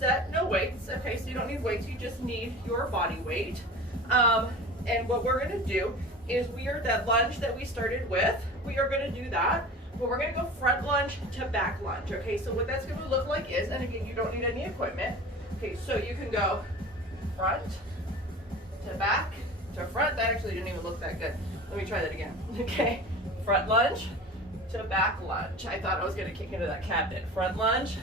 set, no weights. Okay, so you don't need weights, you just need your body weight. And what we're gonna do is that lunge that we started with, we are gonna do that, but we're gonna go front lunge to back lunge. Okay, so what that's gonna look like is, and again, you don't need any equipment. Okay, so you can go front to back to front. That actually didn't even look that good. Let me try that again. Okay, front lunge to back lunge. I thought I was gonna kick into that cabinet. Front lunge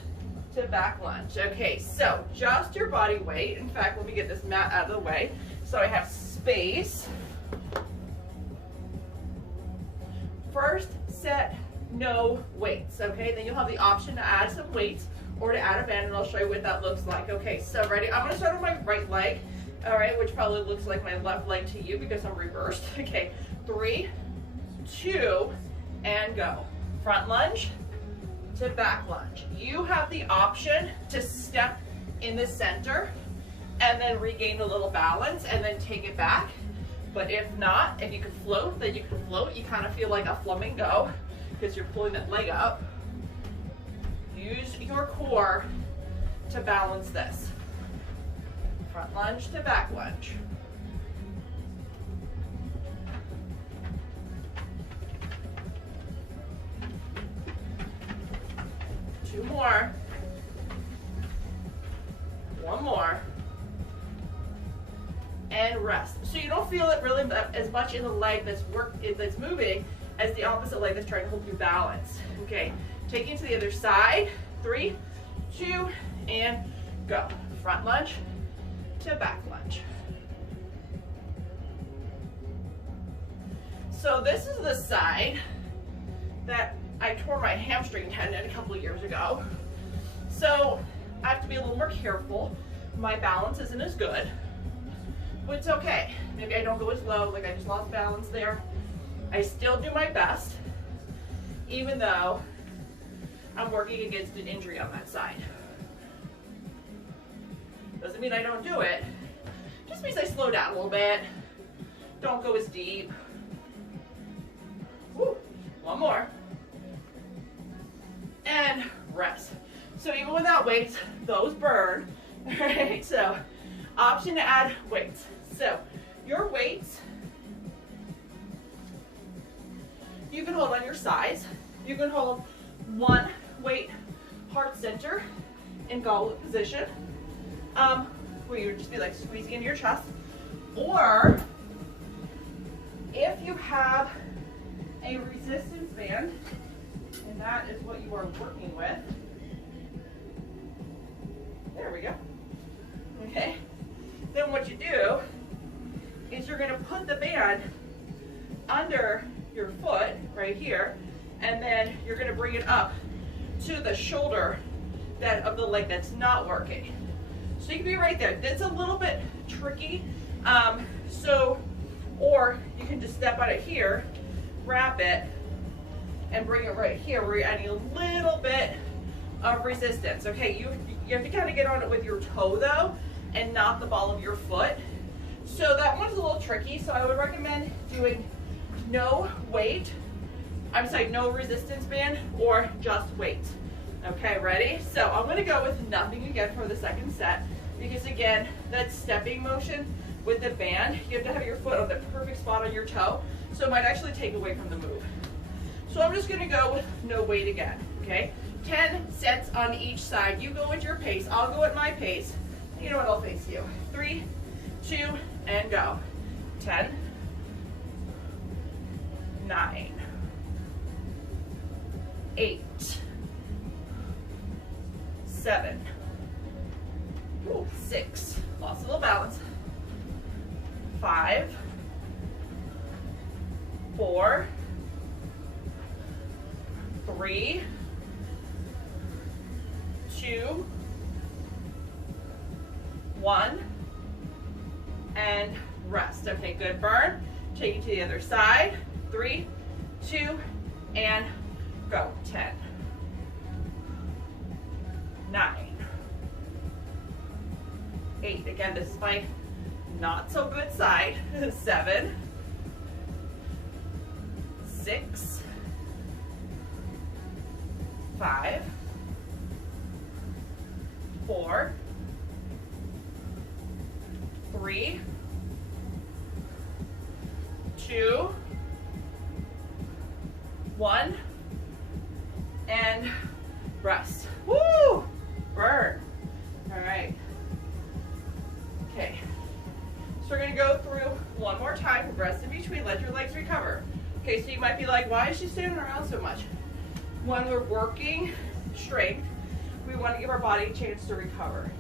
to back lunge. Okay, so just your body weight. In fact, let me get this mat out of the way so I have space. First set, no weights. Okay, then you'll have the option to add some weights or to add a band, and I'll show you what that looks like. Okay, so ready? I'm gonna start with my right leg, all right, which probably looks like my left leg to you because I'm reversed. Okay, 3, 2, and go. Front lunge to back lunge. You have the option to step in the center and then regain a little balance and then take it back. But if not, if you can float, then you can float. You kind of feel like a flamingo because you're pulling that leg up. Use your core to balance this. Front lunge to back lunge. Two more. One more. And rest. So you don't feel it really as much in the leg that's moving as the opposite leg that's trying to hold you balanced. Okay, taking to the other side. 3, 2, and go. Front lunge to back lunge. So this is the side that I tore my hamstring tendon a couple of years ago. So I have to be a little more careful. My balance isn't as good, but it's okay. Maybe I don't go as low, like I just lost balance there. I still do my best, even though I'm working against an injury on that side. Doesn't mean I don't do it. Just means I slow down a little bit. Don't go as deep. Woo. One more. And rest. So even without weights, those burn. All right, so option to add weights. So your weights, you can hold on your sides. You can hold one weight heart center in goblet position, where you would just be like squeezing into your chest. Or if you have a resistance band, and that is what you are working with. There we go. Okay. Then what you do is you're going to put the band under your foot right here, and then you're going to bring it up to the shoulder of the leg that's not working. So you can be right there. That's a little bit tricky. Or you can just step out of here, wrap it, and bring it right here where you're adding a little bit of resistance. Okay, you have to kind of get on it with your toe though, and not the ball of your foot. So that one's a little tricky, so I would recommend doing no resistance band or just weight. Okay, ready? So I'm gonna go with nothing again for the second set, because again, that stepping motion with the band, you have to have your foot on the perfect spot on your toe, so it might actually take away from the move. So I'm just gonna go with no weight again, okay? 10 sets on each side. You go at your pace, I'll go at my pace. You know what, I'll face you. 3, 2, and go. 10, 9, 8, 7, 6, lost a little balance, 5, 4, 3, 2, 1, and rest. Okay, good burn. Take it to the other side. 3, 2, and go. 10, 9, 8. Again, this is my not so good side. 7, 6, 5, 4, 3, 2, 1, and rest. Woo! Burn. All right. Okay. So we're gonna go through one more time, rest in between, let your legs recover. Okay, so you might be like, why is she standing around so much? When we're working strength, we want to give our body a chance to recover.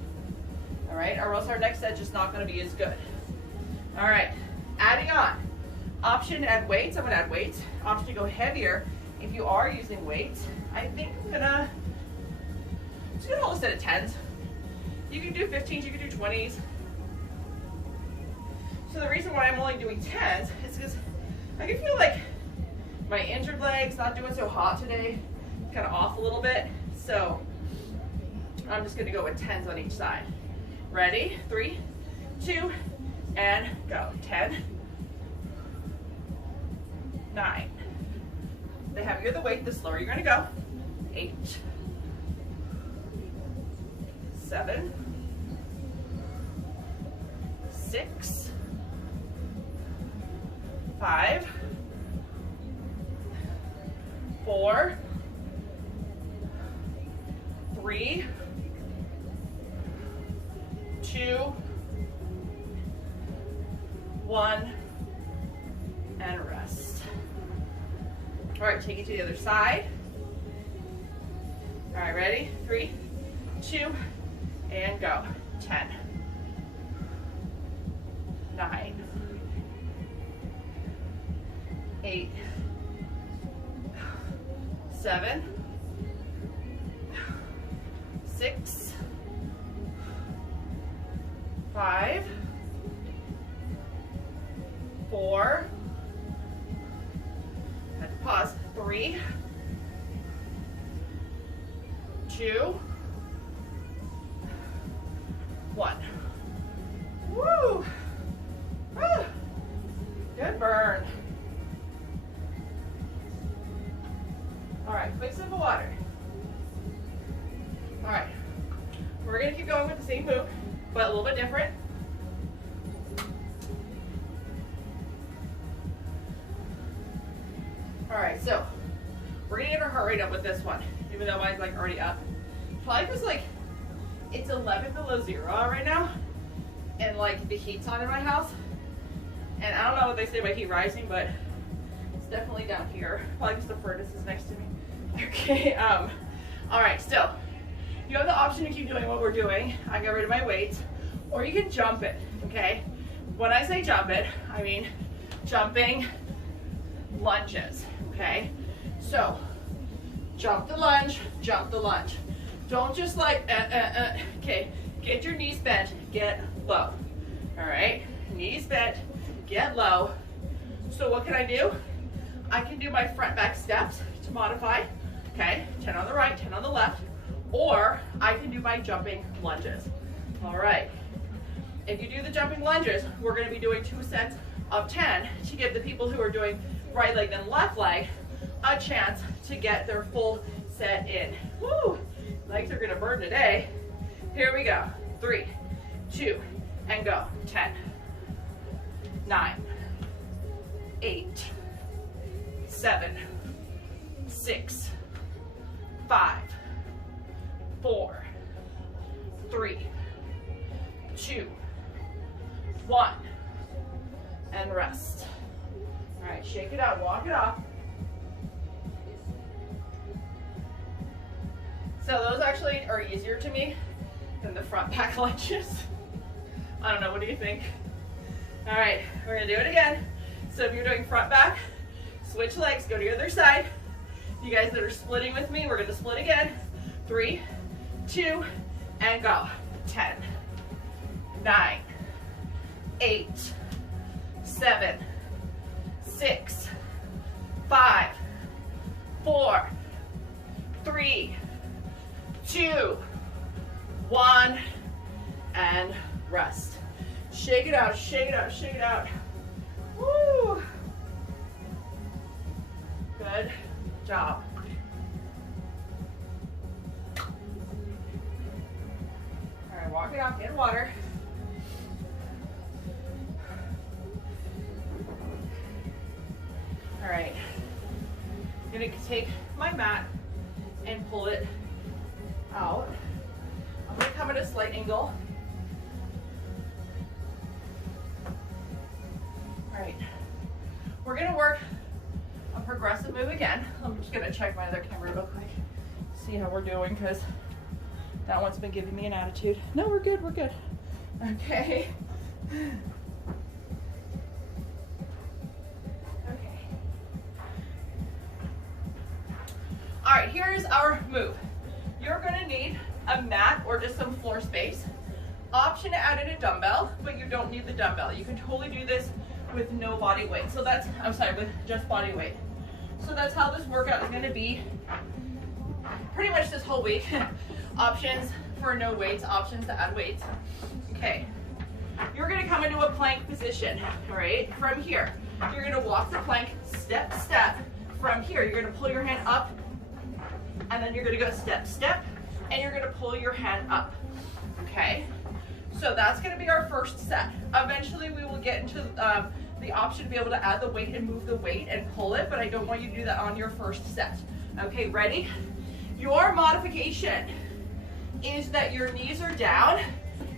All right, or else our next set's just not going to be as good. All right, adding on. Option to add weights, I'm going to add weights. Option to go heavier. If you are using weights, I think I'm just going to hold a set of 10s. You can do 15s, you can do 20s. So the reason why I'm only doing 10s is because I can feel like my injured leg's not doing so hot today. It's kind of off a little bit. So I'm just going to go with 10s on each side. Ready? 3, 2, and go. 10, 9. The heavier the weight, the slower you're going to go. 8, 7, 6, 5, 4, 3, 2, 1, and rest. All right, take it to the other side. All right, ready? 3, 2, and go. 10, 9, 8, 7, 6, 5, 4, have to pause, 3, 2, 1. Woo! Woo! Good burn. All right, quick sip of water. All right, we're gonna keep going with the same move, but a little bit different. All right, so we're gonna get our heart rate up with this one, even though mine's like already up. Probably because like it's 11 below 0 right now, and like the heat's on in my house, and I don't know what they say about heat rising, but it's definitely down here. Probably because the furnace is next to me. Okay. All right, still. You have the option to keep doing what we're doing. I got rid of my weights, or you can jump it, okay? When I say jump it, I mean jumping lunges, okay? So, jump the lunge, jump the lunge. Don't just like, okay, get your knees bent, get low, all right? Knees bent, get low. So what can I do? I can do my front back steps to modify, okay? 10 on the right, 10 on the left. Or I can do my jumping lunges. All right. If you do the jumping lunges, we're going to be doing 2 sets of 10 to give the people who are doing right leg and left leg a chance to get their full set in. Woo! Legs are going to burn today. Here we go. 3, 2, and go. 10, 9, 8, 7, 6, 5, 4, 3, 2, 1, and rest. All right, shake it out, walk it off. So those actually are easier to me than the front back lunges. I don't know, what do you think? All right, we're gonna do it again. So if you're doing front back, switch legs, go to your other side. You guys that are splitting with me, we're gonna split again. 3, 2, and go. 10, 9, 8, 7, 6, 5, 4, 3, 2, 1, and rest. Shake it out, shake it out, shake it out. Woo! Good job. All right, walk it out, get water. All right. I'm gonna take my mat and pull it out. I'm gonna come at a slight angle. All right. We're gonna work a progressive move again. I'm just gonna check my other camera real quick, see how we're doing, because that one's been giving me an attitude. No, we're good, we're good. Okay. Okay. All right, here's our move. You're gonna need a mat or just some floor space. Option to add in a dumbbell, but you don't need the dumbbell. You can totally do this with no body weight. So that's, I'm sorry, with just body weight. So that's how this workout is gonna be pretty much this whole week. Options for no weights, options to add weights. Okay, you're gonna come into a plank position, all right? From here, you're gonna walk the plank, step, step. From here, you're gonna pull your hand up, and then you're gonna go step, step, and you're gonna pull your hand up, okay? So that's gonna be our first set. Eventually we will get into the option to be able to add the weight and move the weight and pull it, but I don't want you to do that on your first set. Okay, ready? Your modification is that your knees are down.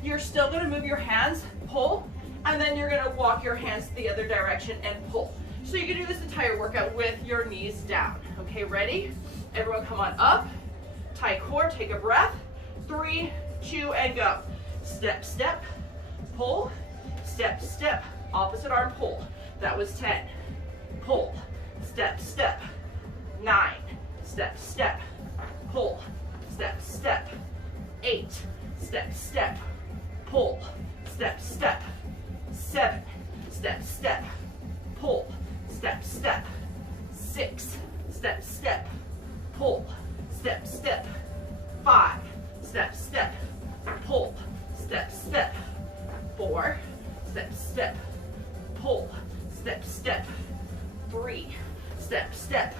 You're still gonna move your hands, pull, and then you're gonna walk your hands the other direction and pull. So you can do this entire workout with your knees down. Okay, ready? Everyone come on up, tight core, take a breath. 3, 2, and go. Step, step, pull, step, step, opposite arm pull. That was 10. Pull, step, step, 9, step, step, pull, step, step, 8, step, step, pull, step, step, 7, step, step, pull, step, step, 6, step, step, pull, step, step, 5, step, step, pull, step, step, 4, step, step, pull, step, step, 3, step, step,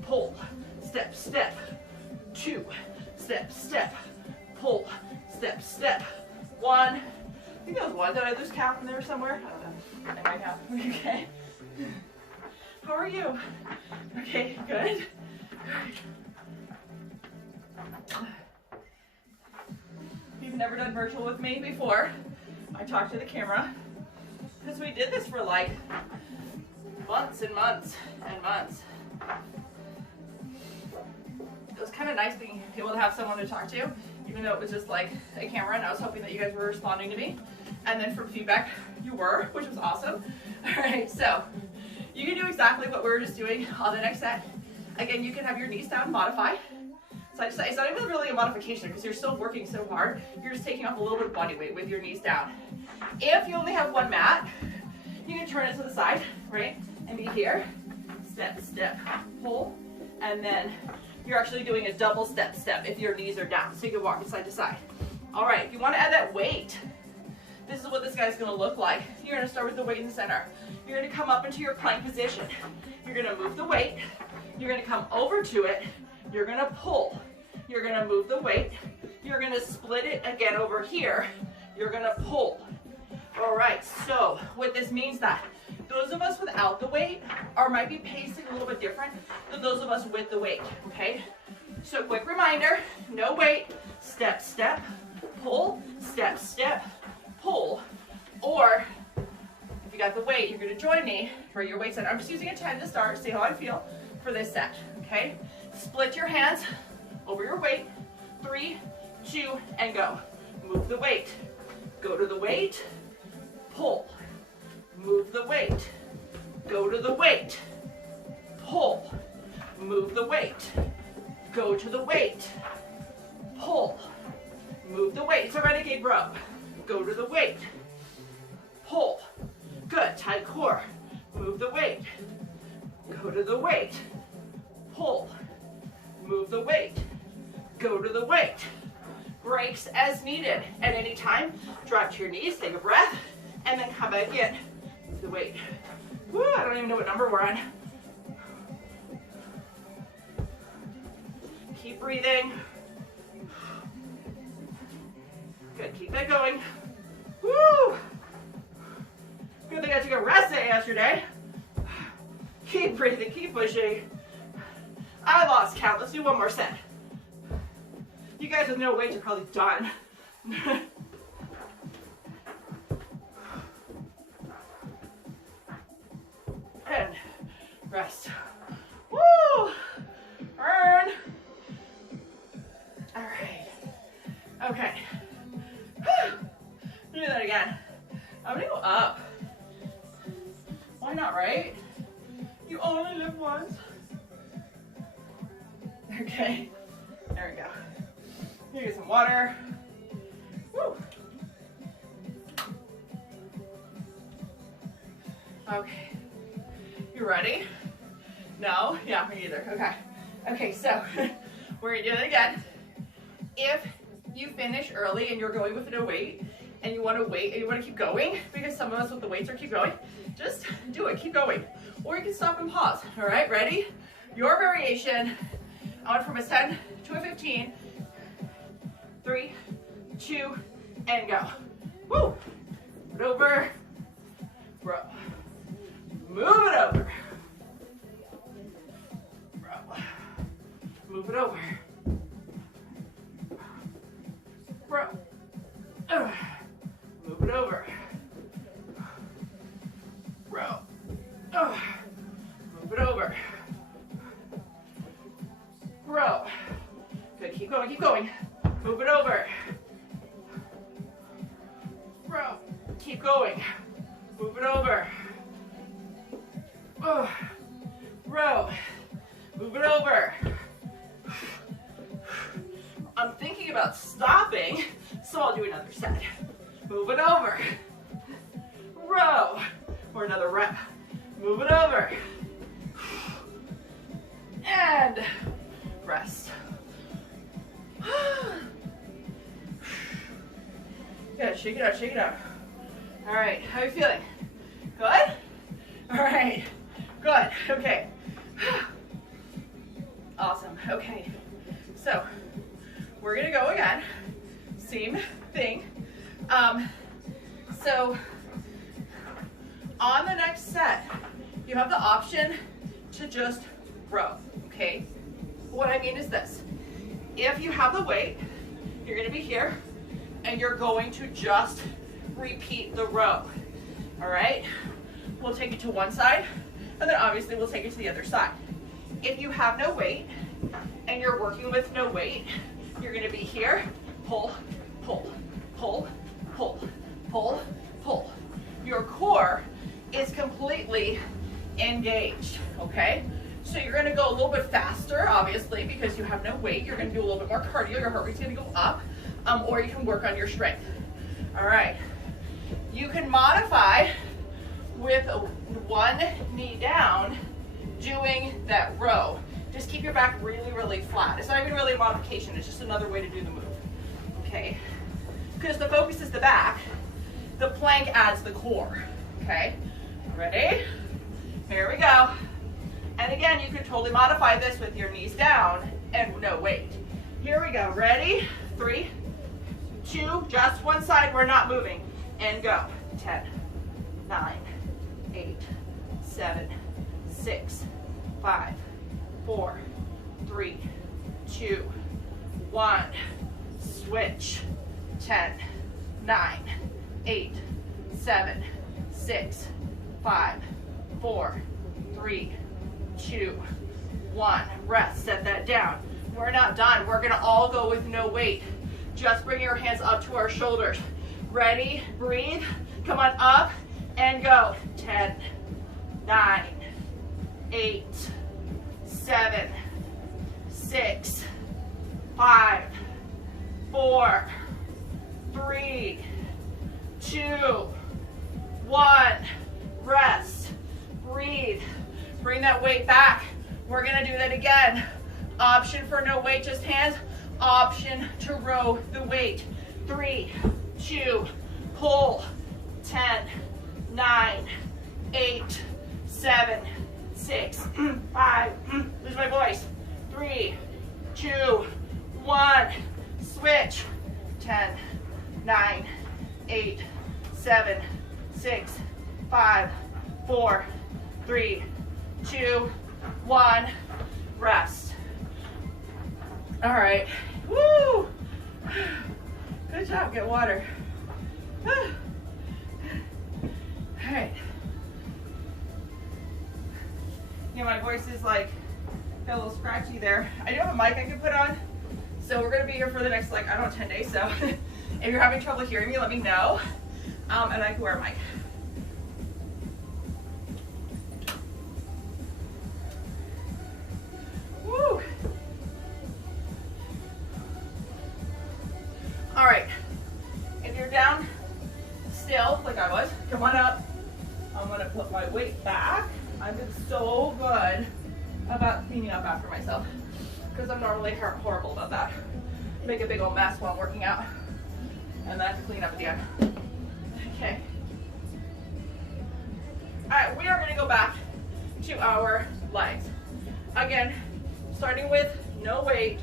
pull, step, step, 2, step, step, pull, step, step, 1. I think that was 1. Did I lose count in there somewhere? I don't know. I might have. Okay. How are you? Okay, good. If you've never done virtual with me before, I talked to the camera because we did this for like months and months and months. It was kind of nice being able to have someone to talk to, even though it was just like a camera, and I was hoping that you guys were responding to me. And then from feedback, you were, which was awesome. All right, so you can do exactly what we were just doing on the next set. Again, you can have your knees down, modify. So it's not even really a modification because you're still working so hard. You're just taking off a little bit of body weight with your knees down. If you only have one mat, you can turn it to the side, right? And be here, step, step, pull, and then you're actually doing a double step, step if your knees are down. So you can walk side to side. All right, if you want to add that weight, this is what this guy's gonna look like. You're gonna start with the weight in the center. You're gonna come up into your plank position. You're gonna move the weight. You're gonna come over to it. You're gonna pull. You're gonna move the weight. You're gonna split it again over here. You're gonna pull. All right, so what this means that those of us without the weight might be pacing a little bit different than those of us with the weight, okay? So quick reminder, no weight, step, step, pull, step, step, pull. Or if you got the weight, you're gonna join me for your weight set. I'm just using a 10 to start, see how I feel for this set, okay? Split your hands over your weight, 3, 2, and go. Move the weight, go to the weight, pull, move the weight, go to the weight, pull, move the weight, go to the weight, pull, move the weight. It's a renegade row. Go to the weight, pull, good, tight core, move the weight, go to the weight, pull, move the weight, go to the weight. Breaks as needed. At any time, drop to your knees, take a breath, and then come back in. Move the weight. Woo, I don't even know what number we're on. Keep breathing. Good, keep that going. Woo! Good thing I took a rest day yesterday. Keep breathing, keep pushing. I lost count. Let's do one more set. You guys with no weight are probably done. And rest. Woo! Burn. All right. Okay. Do that again. I'm gonna go up. Why not, right? You only live once. Okay. There we go. Here, get some water. Woo. Okay. You ready? No? Yeah, me neither. Okay. Okay, so we're gonna do it again. If you finish early and you're going with no weight and you want to wait and you want to keep going, because some of us with the weights are keep going, just do it, keep going. Or you can stop and pause. All right, ready? Your variation. I went from a 10 to a 15. 3, 2, and go. Woo! Move it over. Row. Move it over. Row. Move it over. Row. Move it over. Row. Move it over. Row. Good, keep going, keep going. Move it over. Row. Keep going. Move it over. Row. Move it over. I'm thinking about stopping, so I'll do another set. Move it over. Row. Or another rep. Move it over. And rest. Good, shake it out, shake it out. All right, how are you feeling? Good? All right, good, okay. Awesome, okay. So, we're gonna go again. Same thing. So, on the next set, you have the option to just row, okay? What I mean is this. If you have the weight, you're gonna be here, and you're going to just repeat the row, all right? We'll take it to one side, and then obviously we'll take it to the other side. If you have no weight, and you're working with no weight, you're gonna be here, pull, pull, pull, pull, pull, pull. Your core is completely engaged, okay? So you're gonna go a little bit faster, obviously, because you have no weight. You're gonna do a little bit more cardio. Your heart rate's gonna go up, or you can work on your strength. All right. You can modify with one knee down, doing that row. Just keep your back really, really flat. It's not even really a modification. It's just another way to do the move, okay? Because the focus is the back. The plank adds the core, okay? Ready? Here we go. And again, you can totally modify this with your knees down and no weight. Here we go. Ready? 3, 2, just one side. We're not moving. And go. 10, 9, 8, 7, 6, 5, 4, 3, 2, 1. Switch. 10, 9, 8, 7, 6, 5, 4, 3, 2, 1. Rest. Set that down. We're not done. We're going to all go with no weight. Just bring your hands up to our shoulders. Ready? Breathe. Come on up and go. 10, 9, 8, 7, 6, 5, 4, 3, 2, 1. Rest. Breathe. Bring that weight back. We're gonna do that again. Option for no weight, just hands. Option to row the weight. 3, 2, pull. 10, 9, 8, 7, 6, 5, lose my voice. 3, 2, 1, switch. 10, 9, 8, 7, 6, 5, 4, 3, 2, 1, rest. All right, woo! Good job, get water. All right. Yeah, my voice is like, got a little scratchy there. I do have a mic I can put on, so we're gonna be here for the next, like, I don't know, 10 days, so if you're having trouble hearing me, let me know, and I can wear a mic. Woo! All right, if you're down still, like I was, come on up. I'm gonna put my weight back. I've been so good about cleaning up after myself because I'm normally horrible about that. Make a big old mess while I'm working out and then I have to clean up at the end. Okay. All right, we are gonna go back to our legs. Again, starting with no weight,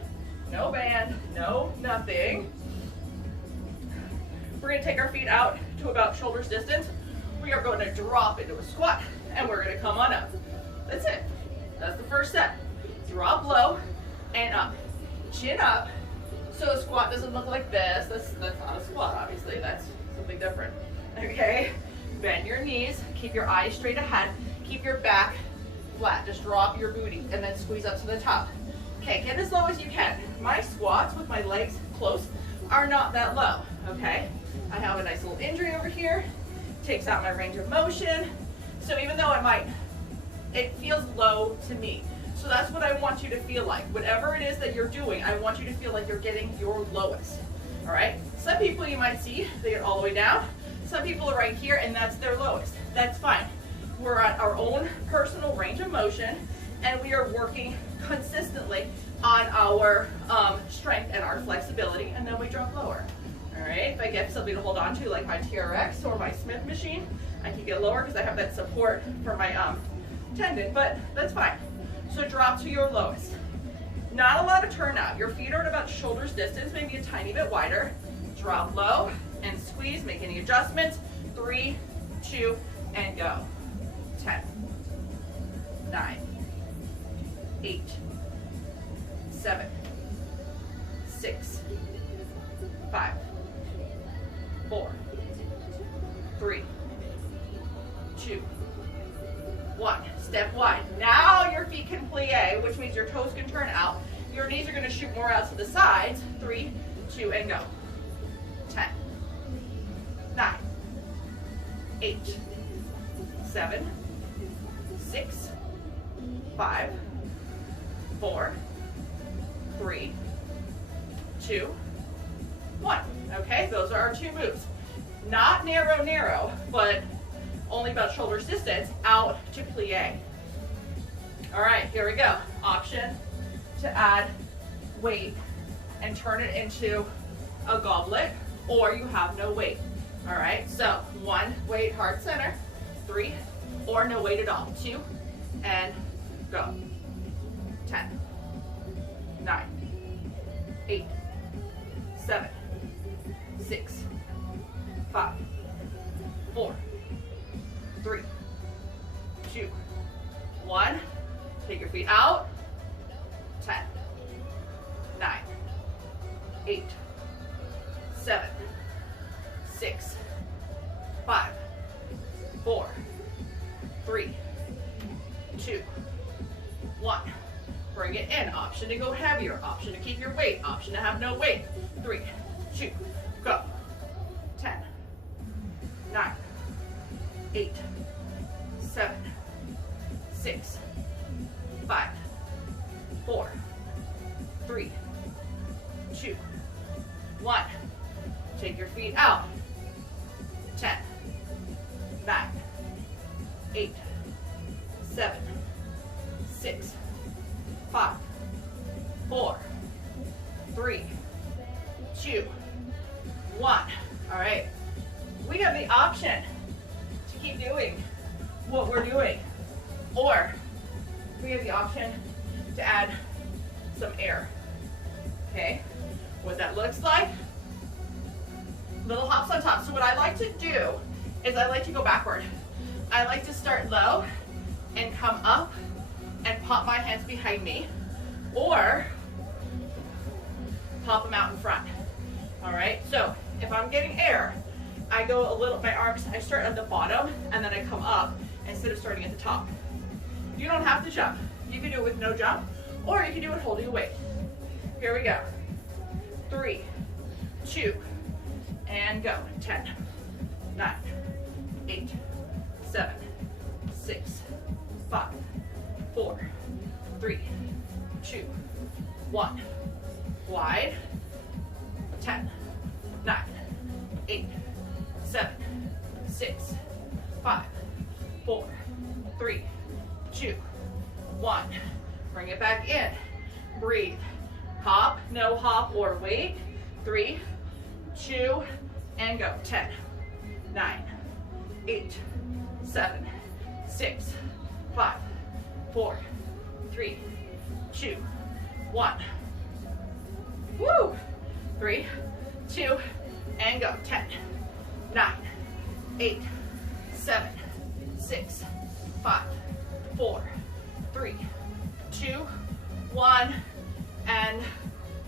no band, no nothing. We're gonna take our feet out to about shoulders distance. We are going to drop into a squat and we're gonna come on up. That's it. That's the first set. Drop low and up. Chin up. So a squat doesn't look like this. That's not a squat, obviously. That's something different. Okay? Bend your knees. Keep your eyes straight ahead. Keep your back flat. Just drop your booty and then squeeze up to the top. Okay, get as low as you can. My squats with my legs close are not that low. Okay? I have a nice little injury over here. Takes out my range of motion. So even though it feels low to me. So that's what I want you to feel like. Whatever it is that you're doing, I want you to feel like you're getting your lowest. All right? Some people you might see, they get all the way down. Some people are right here and that's their lowest. That's fine. We're at our own personal range of motion and we are working consistently on our strength and our flexibility, and then we drop lower. All right, if I get something to hold on to like my TRX or my Smith machine, I can get lower because I have that support for my tendon, but that's fine. So drop to your lowest. Not a lot of turnout. Your feet are at about shoulders distance, maybe a tiny bit wider. Drop low and squeeze, make any adjustments. 3, 2, and go. 10, 9, 8, 7, 6, 5, 4, 3, 2, 1. Step wide. Now your feet can plie, which means your toes can turn out. Your knees are going to shoot more out to the sides. 3, 2, and go. 10, 9, 8, 7, 6, 5, 4, 3, 2, 1. Okay, those are our 2 moves. Not narrow, but only about shoulders distance out to plie. All right, here we go. Option to add weight and turn it into a goblet, or you have no weight. All right, so 1 weight, heart center, 3, or no weight at all. 2, and go. 10, 9, 8, 7, 6, 5, 4, 3, 2, 1. Take your feet out. 10, 9, 8, 7, 6, 5, 4, 3, 2, 1. Bring it in. Option to go heavier. Option to keep your weight. Option to have no weight. 3, 2, go. 10, 9, 8, 7, 6, 5, 4, 3, 2, 1. Take your feet out. 10, 9, 8, 7, 6, 5, 4, 3, 2, 1. All right. We have the option to keep doing what we're doing, or we have the option to add some air. Okay. What that looks like, little hops on top. So what I like to do is I like to go backward. I like to start low and come up and pop my hands behind me, or pop them out in front. All right, so if I'm getting air, I go a little, my arms, I start at the bottom and then I come up instead of starting at the top. You don't have to jump. You can do it with no jump, or you can do it holding a weight. Here we go. 3, 2, and go. 10, 9, 8, 7, 6, 5, 4, 3, 2, 1. Wide. 10, 9, 8, 7, 6, 5, 4, 3, 2, 1. Bring it back in. Breathe. Hop, no hop or wait. 3, 2, and go. 10, 9, 8, 7, 6, 5, 4, 3, 2, 1. Woo! 3, 2, and go. 10, 9, 8, 7, 6, 5, 4, 3, 2, 1, and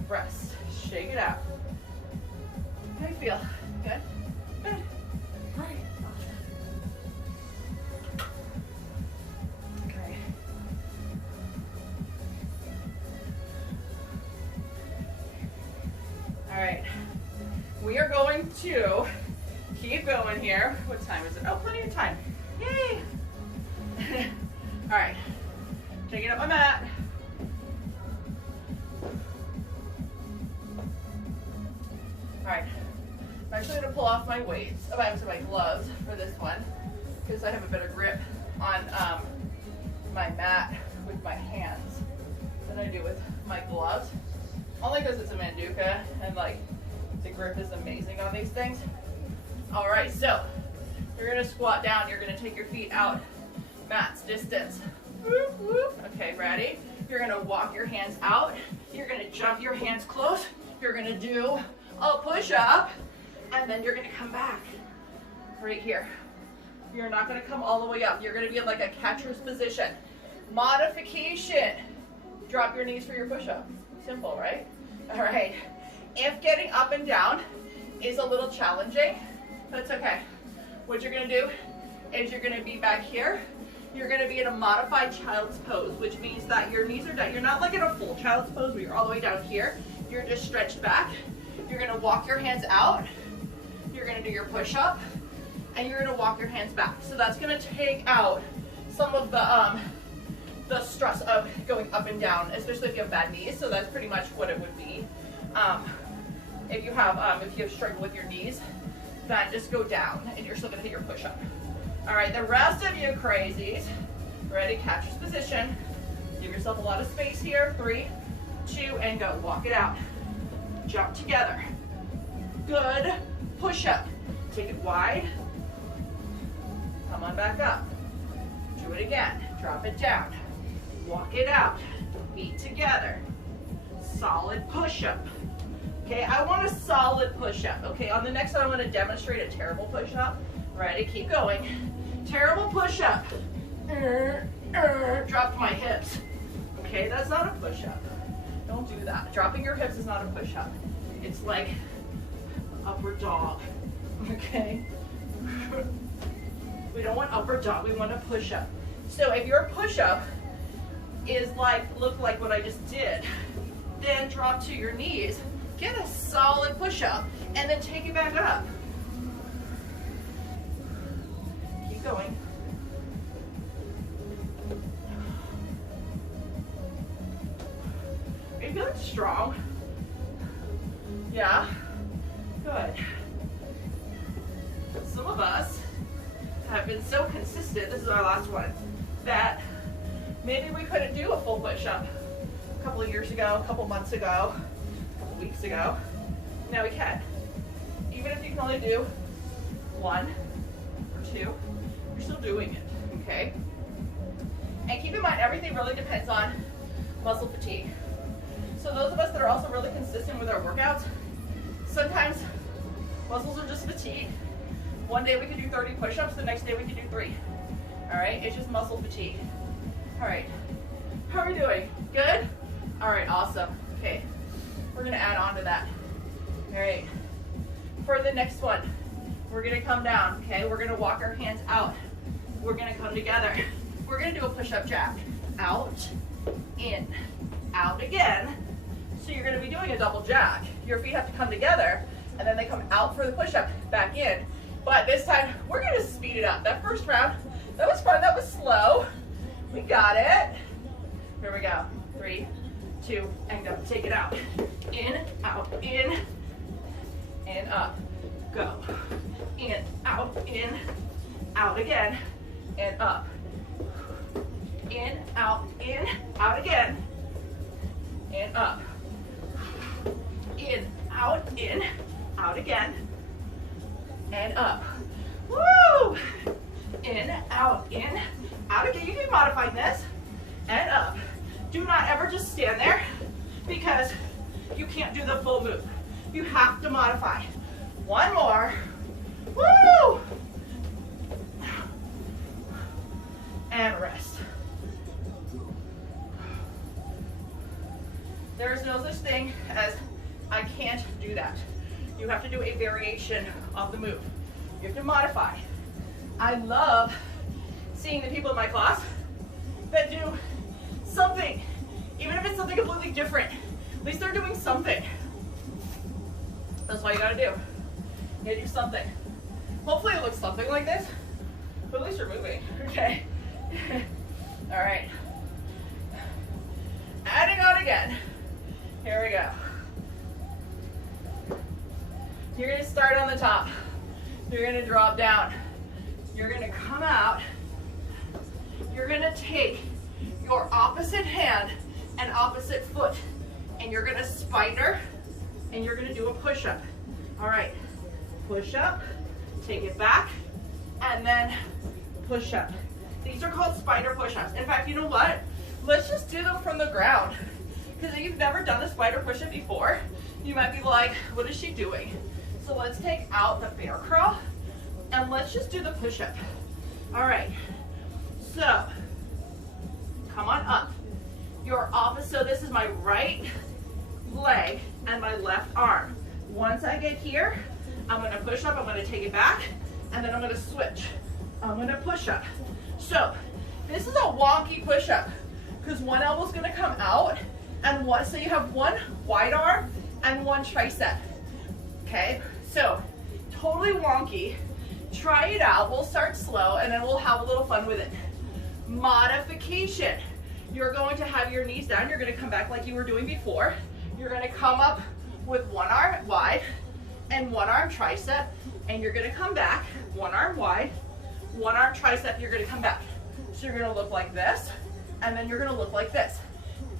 rest. Shake it out. How do you feel? Good? Good. Right. Okay. All right. We are going to keep going here. What time is it? Oh, plenty of time. Yay! All right. Taking up my mat. All right. I'm actually going to pull off my weights. Oh, I'm sorry, my gloves for this one because I have a better grip on my mat with my hands than I do with my gloves. Only because it's a Manduka and like the grip is amazing on these things. All right, so you're gonna squat down. You're gonna take your feet out, mat's distance. Whoop, whoop. Okay, ready? You're gonna walk your hands out. You're gonna jump your hands close. You're gonna do a push up, and then you're gonna come back right here. You're not gonna come all the way up. You're gonna be in like a catcher's position. Modification. Drop your knees for your push up. Simple, right? All right. If getting up and down is a little challenging, that's okay. What you're gonna do is you're gonna be back here. You're gonna be in a modified child's pose, which means that your knees are down. You're not like in a full child's pose where you're all the way down here. You're just stretched back. You're gonna walk your hands out. You're gonna do your push-up, and you're gonna walk your hands back. So that's gonna take out some of the stress of going up and down, especially if you have bad knees. So that's pretty much what it would be. If you have struggle with your knees, then just go down and you're still gonna hit your push-up. All right, the rest of you crazies, ready, catcher's position. Give yourself a lot of space here. 3, 2, and go. Walk it out. Jump together. Good. Push-up. Take it wide. Come on back up. Do it again. Drop it down. Walk it out. Feet together. Solid push-up. Okay, I want a solid push-up. Okay, on the next one, I want to demonstrate a terrible push-up. Ready? Keep going. Terrible push-up. Dropped my hips. Okay, that's not a push-up. Don't do that. Dropping your hips is not a push-up. It's like upward dog. Okay? We don't want upward dog. We want a push-up. So if your push-up is look like what I just did, then drop to your knees. Get a solid push-up, and then take it back up. Keep going. Are you feeling strong? Yeah? Good. Some of us have been so consistent, this is our last one, that maybe we couldn't do a full push-up a couple of years ago, a couple months ago, weeks ago. Now we can. Even if you can only do 1 or 2, you're still doing it, okay? And keep in mind, everything really depends on muscle fatigue. So those of us that are also really consistent with our workouts, sometimes muscles are just fatigued. One day we can do 30 push-ups, the next day we can do 3. All right, it's just muscle fatigue. All right, how are we doing? Good? All right, awesome. Okay, we're gonna add on to that. All right, for the next one, we're gonna come down, okay? We're gonna walk our hands out. We're gonna come together. We're gonna do a push-up jack. Out, in, out again. So you're gonna be doing a double jack. Your feet have to come together, and then they come out for the push-up, back in. But this time, we're gonna speed it up. That first round, that was fun, that was slow. We got it. Here we go. 3, 2, and go. Take it out. In, and up. Go. In, out again, and up. In, out again, and up. In, out again, and up. Woo! In, out again. You can modify this, and up. Do not ever just stand there because you can't do the full move. You have to modify. One more. Woo! And rest. There is no such thing as I can't do that. You have to do a variation of the move. You have to modify. I love seeing the people in my class that do something, even if it's something completely different. At least they're doing something. That's all you gotta do. You gotta do something. Hopefully it looks something like this, but at least you're moving, okay? All right. Adding on again. Here we go. You're gonna start on the top. You're gonna drop down. You're gonna come out. You're gonna take your opposite hand and opposite foot, and you're gonna spider, and you're gonna do a push-up. All right, push up, take it back, and then push up. These are called spider push-ups. In fact, you know what? Let's just do them from the ground. Because if you've never done a spider push-up before, you might be like, what is she doing? So let's take out the bear crawl, and let's just do the push-up. All right, so come on up. Your opposite, so this is my right leg and my left arm. Once I get here, I'm gonna push up, I'm gonna take it back, and then I'm gonna switch. I'm gonna push up. So this is a wonky push-up because one elbow's gonna come out, and one, so you have one wide arm and one tricep, okay? So totally wonky. Try it out. We'll start slow, and then we'll have a little fun with it. Modification. You're going to have your knees down. You're going to come back like you were doing before. You're going to come up with one arm wide and one arm tricep, and you're going to come back, one arm wide, one arm tricep, you're going to come back. So you're going to look like this, and then you're going to look like this.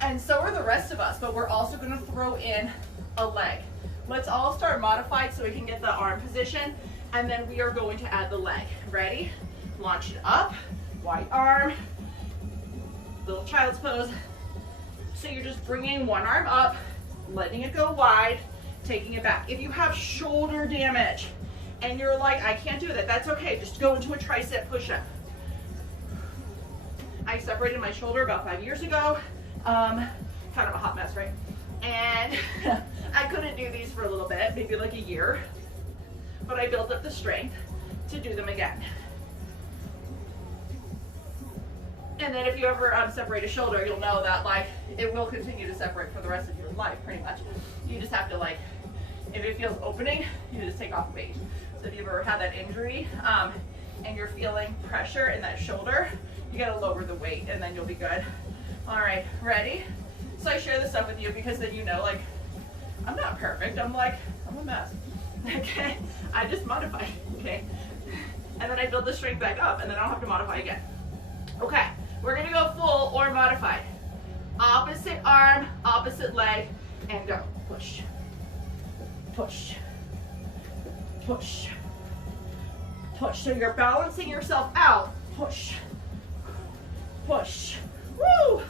And so are the rest of us, but we're also going to throw in a leg. Let's all start modified so we can get the arm position, and then we are going to add the leg. Ready? Launch it up, wide arm, little child's pose. So you're just bringing one arm up, letting it go wide, taking it back. If you have shoulder damage and you're like, I can't do that, that's okay. Just go into a tricep push-up. I separated my shoulder about 5 years ago. Kind of a hot mess, right? And I couldn't do these for a little bit, maybe like a year, but I built up the strength to do them again. And then if you ever separate a shoulder, you'll know that like it will continue to separate for the rest of your life, pretty much. You just have to like, if it feels opening, you just take off weight. So if you've ever had that injury and you're feeling pressure in that shoulder, you gotta lower the weight and then you'll be good. All right, ready? So I share this stuff with you because then you know, like, I'm not perfect. I'm a mess. Okay, I just modify, okay? And then I build the strength back up and then I don't have to modify again. Okay, we're gonna go full or modified. Opposite arm, opposite leg, and go. Push, push, push, push. So you're balancing yourself out. Push, push, woo!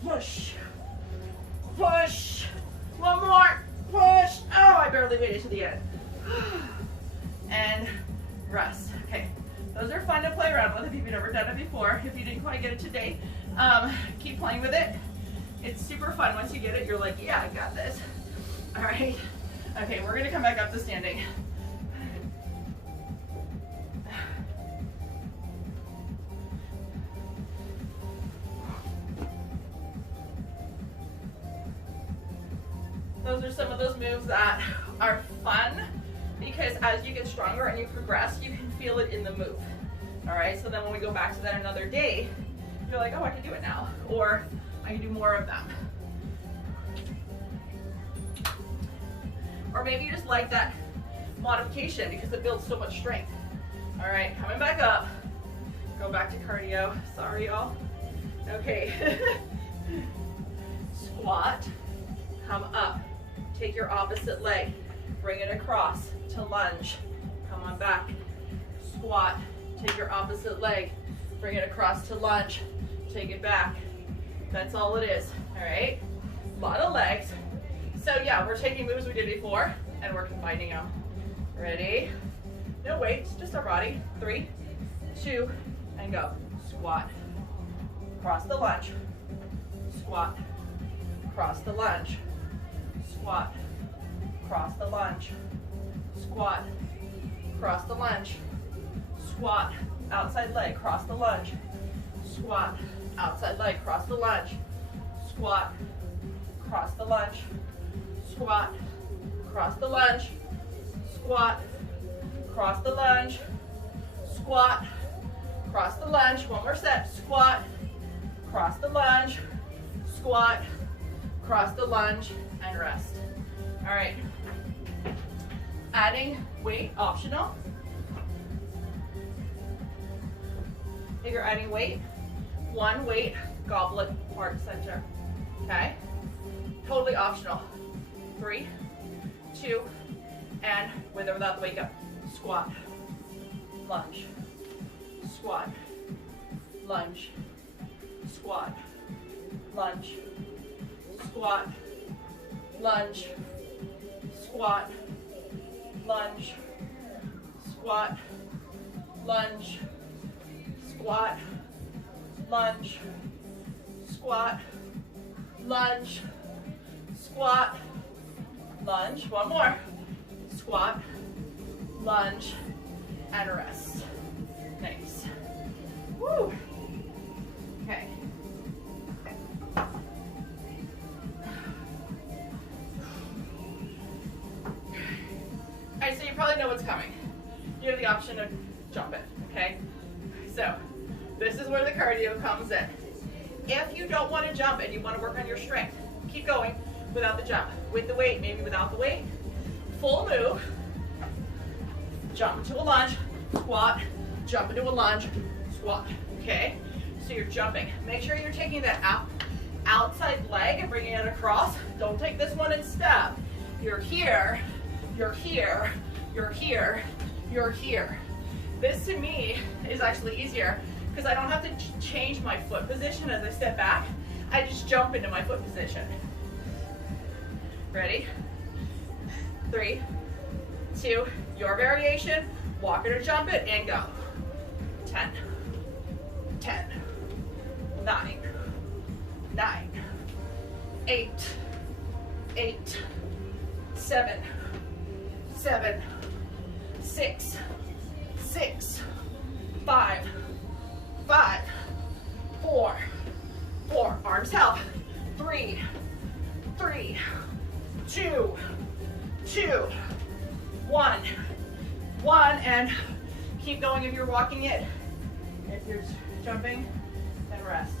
Push, push, one more, push. Oh, I barely made it to the end. And rest. Okay, Those are fun to play around with if you've never done it before. If you didn't quite get it today, keep playing with it. It's super fun. Once you get it, you're like, yeah, I got this. All right. Okay, we're gonna come back up to standing. Those are some of those moves that are fun because as you get stronger and you progress, you can feel it in the move. All right, so then when we go back to that another day, you're like, oh, I can do it now, or I can do more of them. Or maybe you just like that modification because it builds so much strength. All right, coming back up. Go back to cardio. Sorry, y'all. Okay. Squat, come up. Take your opposite leg, bring it across to lunge. Come on back. Squat, take your opposite leg, bring it across to lunge. Take it back. That's all it is, all right? A lot of legs. So yeah, we're taking moves we did before and we're combining them. Ready? No weights, just our body. 3, 2, and go. Squat, cross the lunge. Squat, cross the lunge. Squat, cross the lunge. Squat, cross the lunge. Squat, outside leg, cross the lunge. Squat, outside leg, cross the lunge. Squat, cross the lunge. Squat, cross the lunge. Squat, cross the lunge. Squat, cross the lunge. One more set. Squat, cross the lunge. Squat, cross the lunge, and rest. All right. Adding weight, optional. If you're adding weight, one weight, goblet, heart center. Okay? Totally optional. 3, 2, and with or without the weight, go. Squat, lunge, squat, lunge, squat, lunge, squat, lunge, squat, lunge, squat, lunge, squat, lunge, squat, lunge, squat, lunge. One more. Squat, lunge, and rest. Nice. Woo. Okay. Alright, so you probably know what's coming. You have the option to jump it, okay? So, this is where the cardio comes in. If you don't want to jump and you want to work on your strength, keep going without the jump. With the weight, maybe without the weight. Full move. Jump into a lunge, squat, jump into a lunge, squat, okay? So you're jumping. Make sure you're taking that outside leg and bringing it across. Don't take this one and step. You're here, you're here, you're here, you're here. This to me is actually easier because I don't have to change my foot position as I step back. I just jump into my foot position. Ready? 3, 2, your variation. Walk it or jump it and go. 10, 10, 9, 9, 8, 8, 7, 7, 6, 6, 5, 5, 4, 4, arms held. 3, 3, 2, 2, 1, 1, and keep going if you're walking it. If you're jumping, then rest.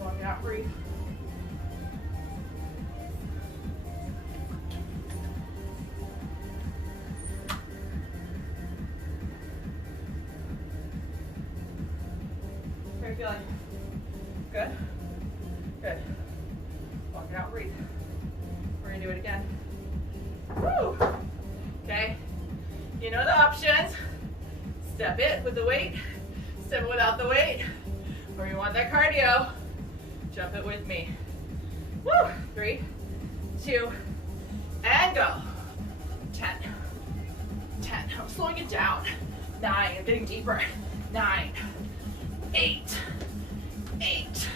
Walk out, breathe. How are you feeling? Good? Good. Walk it out, breathe. We're gonna do it again. Woo! Okay. You know the options. Step it with the weight, step it without the weight. Or you want that cardio, jump it with me. Woo! 3, 2, and and go. 10. 10. I'm slowing it down. 9. I'm getting deeper. 9. 8. 8.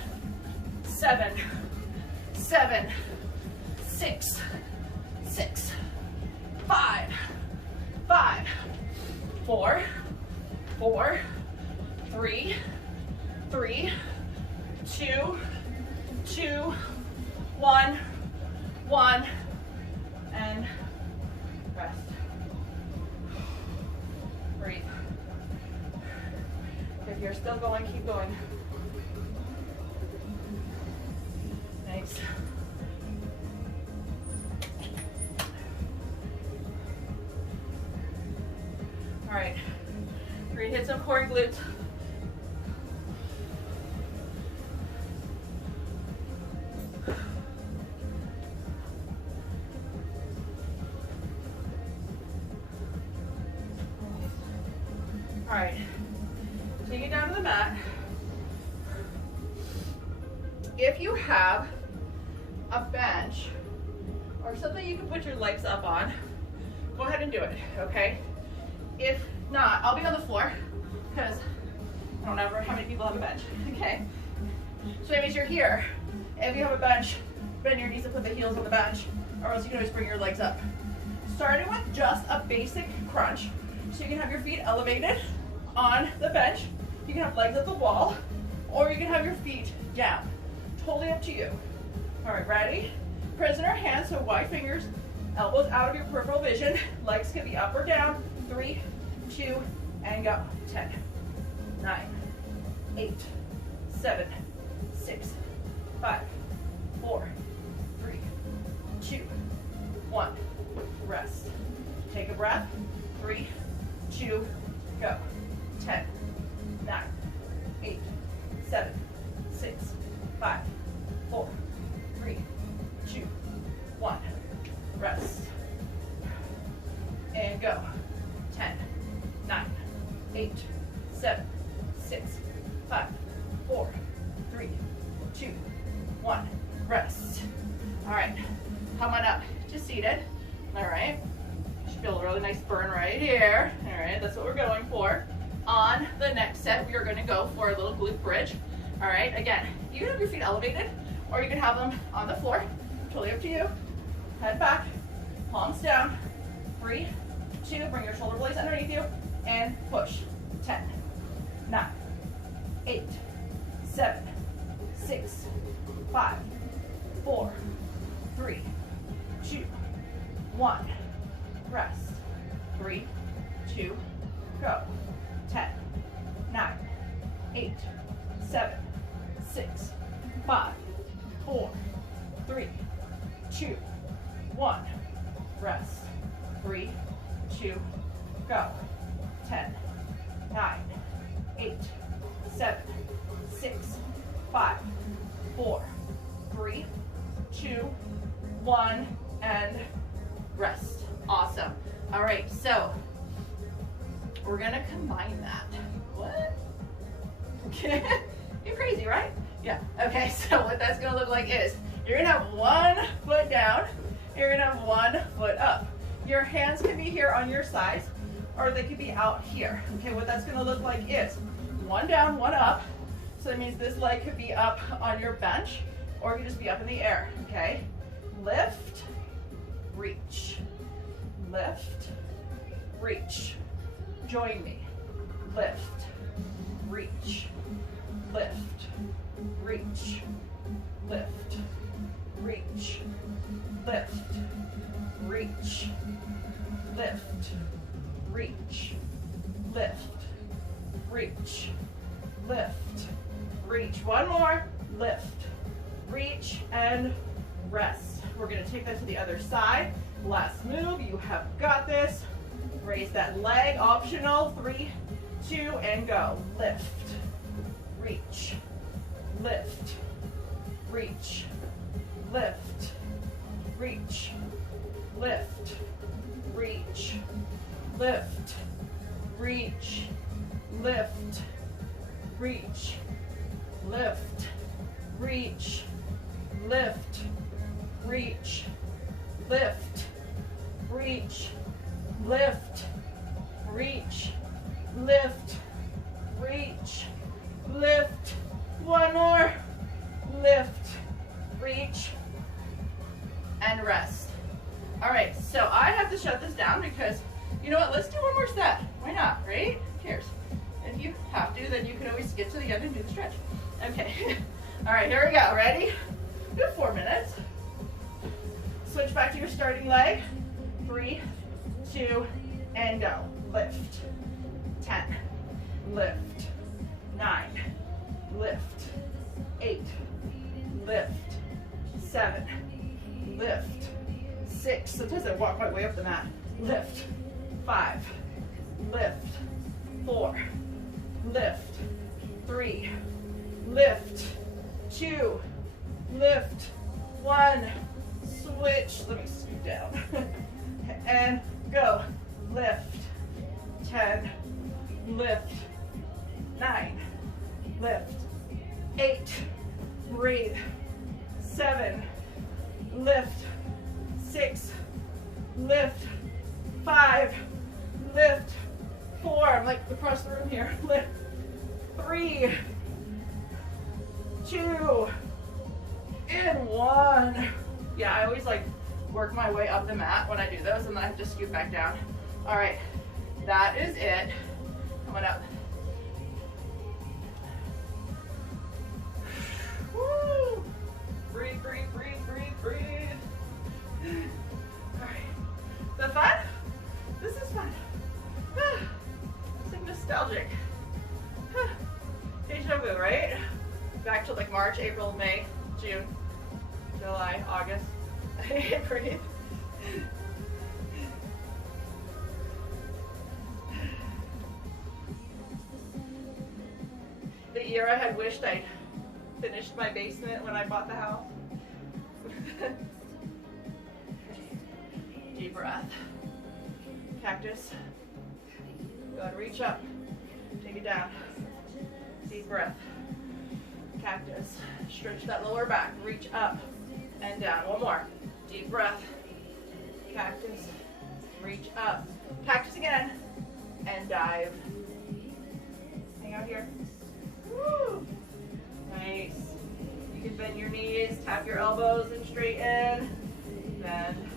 7. 7. 6. 6. 5. 5. 4. 4. 3. 3. 2. 2. 1. 1. And rest. Breathe. If you're still going, keep going. Nice. All right. We're gonna hit some core and glutes. All right, take it down to the mat. If you have a bench or something you can put your legs up on, go ahead and do it, okay? If not, I'll be on the floor because I don't know how many people have a bench, okay? So that means you're here. If you have a bench, bend your knees and put the heels on the bench, or else you can always bring your legs up. Starting with just a basic crunch, so you can have your feet elevated on the bench. You can have legs at the wall, or you can have your feet down. Totally up to you. All right, ready? Prisoner hands, so wide fingers, elbows out of your peripheral vision. Legs can be up or down. 3, 2, and go. 10, 9, 8, 7, 6, 5, 4, 3, 2, 1. Rest. Take a breath. 3, 2, go. 10, 9, 8, 7, 6, 5, 4, 3, 2, 1. Rest. And go. 10, 9, 8, 7, 6, 5, 4, 3, 2, 1. Rest. All right, come on up to seated. All right, you should feel a really nice burn right here. All right, that's what we're going for. On the next set, we are going to go for a little glute bridge. All right, again, you can have your feet elevated or you can have them on the floor. Totally up to you. Head back, palms down. 3, 2, bring your shoulder blades underneath you and push. 10, 9, 8, 7, 6, 5, 4, 3, 2, 1. Rest. 3, 2, go. 10, 9, 8, 7, 6, 5, 4, 3, 2, 1. Rest. 3, 2, go. 10, 9, 8, 7, 6, 5, 4, 3, 2, 1, and rest. Awesome. All right, so we're gonna combine that. What? You're crazy, right? Yeah. Okay, so what that's gonna look like is you're gonna have one foot down, you're gonna have one foot up. Your hands can be here on your sides, or they could be out here. Okay, what that's gonna look like is one down, one up. So that means this leg could be up on your bench, or it could just be up in the air, okay? Lift, reach, lift, reach. Join me. Lift, reach, lift, reach, lift, reach, lift, reach, lift, reach, lift, reach, lift, reach. One more. Lift, reach, and rest. We're going to take that to the other side. Last move. You have got this. Raise that leg, optional. 3, 2, and go. Lift, reach, lift, reach, lift, reach, lift, reach, lift, reach, lift, reach, lift, reach, lift, reach, lift, reach, lift, reach, lift, reach, lift. One more, lift, reach, and rest. All right, so I have to shut this down because, you know what, let's do one more set. Why not, right? Cheers. If you have to, then you can always skip to the end and do the stretch. Okay, all right, here we go, ready? Do 4 minutes. Switch back to your starting leg. 3, 2, and go. Lift, 10, lift, 9, lift, 8, lift, 7, lift, 6, sometimes I walk my way up the mat, lift, 5, lift, 4, lift, 3, lift, 2, lift, 1, switch, let me scoot down, and go, lift, 10, lift, 9, lift, 8, breathe, 7, lift, 6, lift, 5, lift, 4, I'm like across the room here, lift, 3, 2, and 1. Yeah, I always like work my way up the mat when I do those and then I have to scoot back down. All right, that is it. Come on up. Woo! Breathe, breathe, breathe, breathe, breathe. All right, is that fun? This is fun. It's like nostalgic. Deja vu, right? Back to like March, April, May, June, July, August. Breathe. The year I had wished I'd finished my basement when I bought the house. Deep breath. Cactus. Go ahead, reach up. Take it down. Deep breath. Cactus. Stretch that lower back. Reach up and down. One more. Deep breath. Cactus. Reach up. Cactus again. And dive. Hang out here. Woo. Nice. You can bend your knees, tap your elbows and straighten. Bend.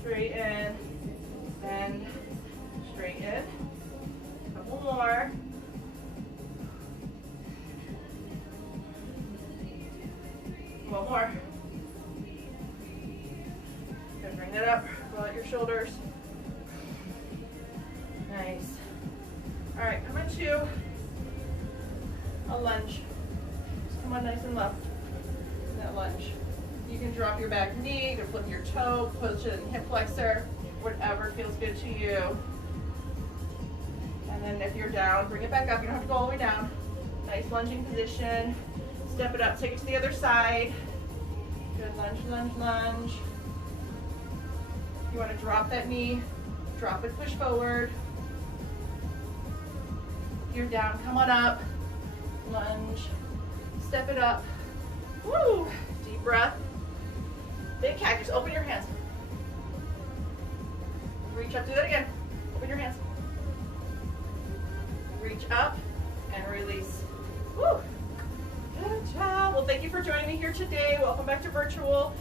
Straighten. Bend. Straighten. Couple more. One more. Good, bring that up. Roll out your shoulders. Nice. All right, come into a lunge. Just come on nice and low. That lunge. You can drop your back knee, you can flip your toe, push it in hip flexor, whatever feels good to you. And then if you're down, bring it back up. You don't have to go all the way down. Nice lunging position. Step it up, take it to the other side. Good, lunge, lunge, lunge. You want to drop that knee, drop it, push forward. If you're down, come on up. Lunge, step it up. Woo! Deep breath. Big cactus, open your hands. Reach up, do that again. Open your hands. Reach up and release. Woo! Good job. Well, thank you for joining me here today. Welcome back to virtual.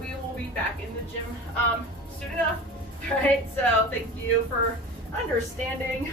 We will be back in the gym soon enough. All right, so thank you for understanding